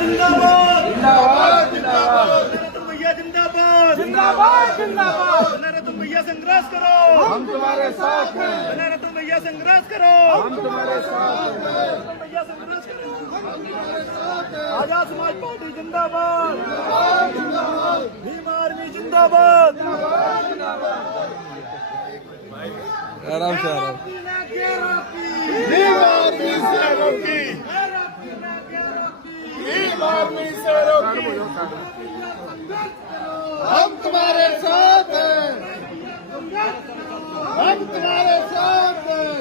जिंदाबाद जिंदाबाद जिंदाबाद तुम भैया जिंदाबाद जिंदाबाद जिंदाबाद तुम भैया संघर्ष करो हम तुम्हारे साथ हैं तुम भैया संघर्ष करो हम तुम्हारे साथ हैं तुम भैया संघर्ष करो आजाद समाज पार्टी जिंदाबाद भीम आर्मी जिंदाबाद आराम से आराम भीम आर्मी से रोकी भीम आर्मी से रोकी हम तुम्हारे साथ हैं हम तुम्हारे साथ हैं।